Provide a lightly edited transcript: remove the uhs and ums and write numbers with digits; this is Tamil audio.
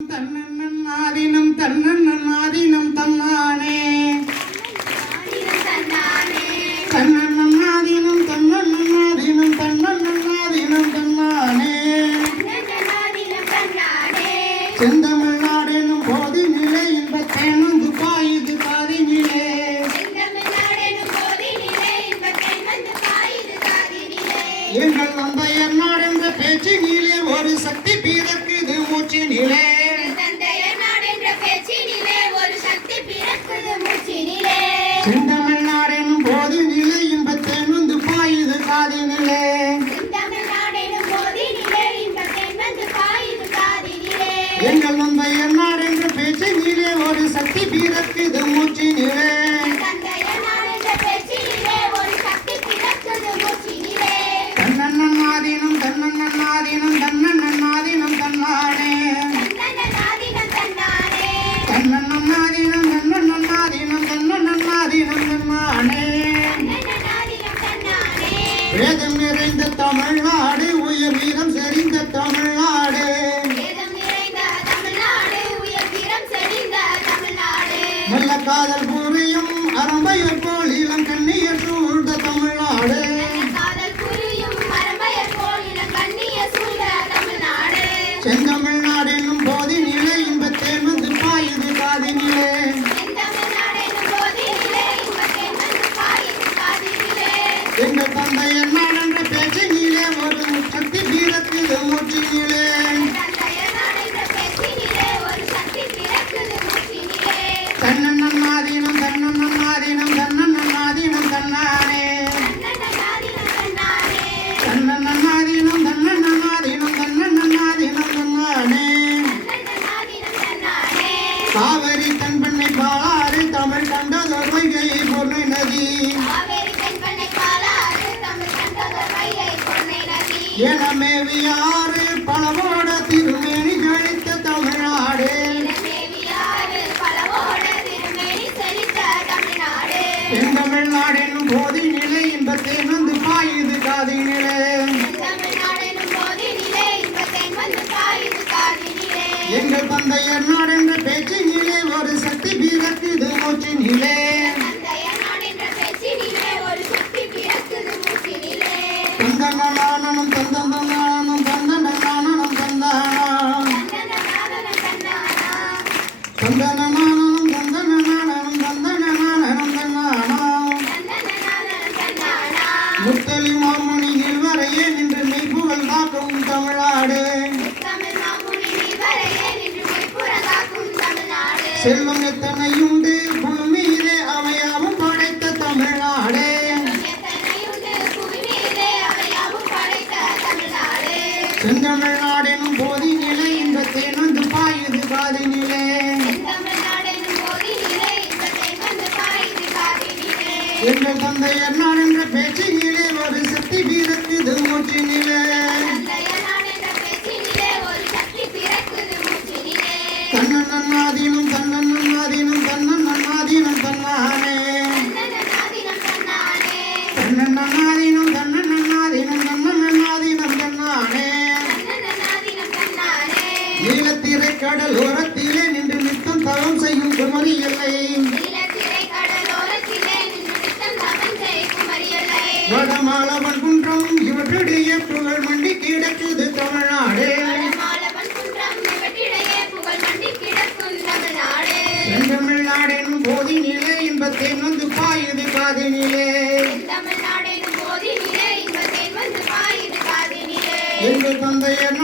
தன்னன்னாதீனம் தன்னன்னாதீனம் தன்னானே தன்னன்னாதீனம் தன்னன்னாதீனம் தன்னன்னாதீனம் தன்னானே செந்தமிழ்நாடெனும் போதினிலே இன்பத் தேனந்து பாயுது காதினிலே எங்கள் தந்தையர் நாடென்ற பேச்சினிலே ஒரு சக்தி பிறக்குது மூச்சினிலே செந்தமிழ்நாடெனும் போதினிலே இன்பத் தேனந்து பாயுது காதினிலே எங்கள் தந்தையர் நாடென்ற பேச்சினிலே ஒரு சக்தி பிறக்குது மூச்சினிலே தன்னன்னாதீனம் தன்னன்னாதீனம் தன்னன்னாதீனம் தன்னானே தன்னன்னாதீனம் தன்னன்னாதீனம் தன்னன்னாதீனம் தன்னானே வேதம் நிறைந்த தமிழ்நாடு உயர் வீரம் செறிந்த தமிழ்நாடு நல்ல காதல் புரியும் அரம்பையர் போல் இளம் கண்ணியர் சூழ்ந்த தமிழ்நாடு செந்தமிழ்நாடு என்னும் போதினிலே இன்பத் தேனந்து பாயுது காதினிலே எங்கள் தந்தையர் நாடென்ற பேச்சினிலே ஒரு சக்தி பிறக்குது மூச்சினிலே தன்னன்னாதீனம் தன்னன்னாதீனம் தன்னன்னாதீனம் தன்னானே தன்னன்னாதீனம் தன்னன்னாதீனம் தன்னன்னாதீனம் தன்னானே காவிரி தன்பெண்ணை பாலாறு தமிழ் கண்டதோர் வைகை பொன்னை நதி எனமேவியாறு பலவோட திருமேனி ஜொலித்த தமிழ்நாடு செந்தமிழ்நாடு என்னும் போதினிலே இன்பத் தேனந்து பாயுது காதினிலே எங்கள் தந்தையர் நாடென்ற பேச்சினிலே ஒரு சக்தி பிறக்குது மூச்சினிலே தந்தனனானனம் தந்தனனானனம் தந்தனனானனம் தந்தானம் தந்தனனானனம் தந்தனனானனம் தந்தனனானனம் தந்தானம் முத்தலி மாமுனி இருவரையே நின்று மெய்ப்புகள் காக்கும் தமிழ்நாடு செல்வம் எத்தனையுண்டு பூமியிலே அவையாவும் படைத்த தமிழ்நாடு செந்தமிழ்நாடெனும் போதினிலே இன்பத் தேனந்து பாயுது காதினிலே எங்கள் தந்தையர் நாடென்ற பேச்சினிலே ஒரு சக்தி பிறக்குது மூச்சினிலே தன்னன்னாதீனம் தன்னன்னாதீனம் தன்னன்னாதீனம் தன்னானே தன்னன்னாதீனம் தன்னன்னாதீனம் தன்னன்னாதீனம் தன்னானே நீலத்திரை கடல் ஓரத்திலே நின்று நித்தம் தவம் செய்யும் குமரி எல்லை வடமாலவன் குன்றம் இவற்றுடைய புகழ் மண்டி கிடக்குது தமிழ்நாடு செந்தமிழ்நாடெனும் போதினிலே இன்பத் தேனந்து பாயுது காதினிலே எங்கள் தந்தையர்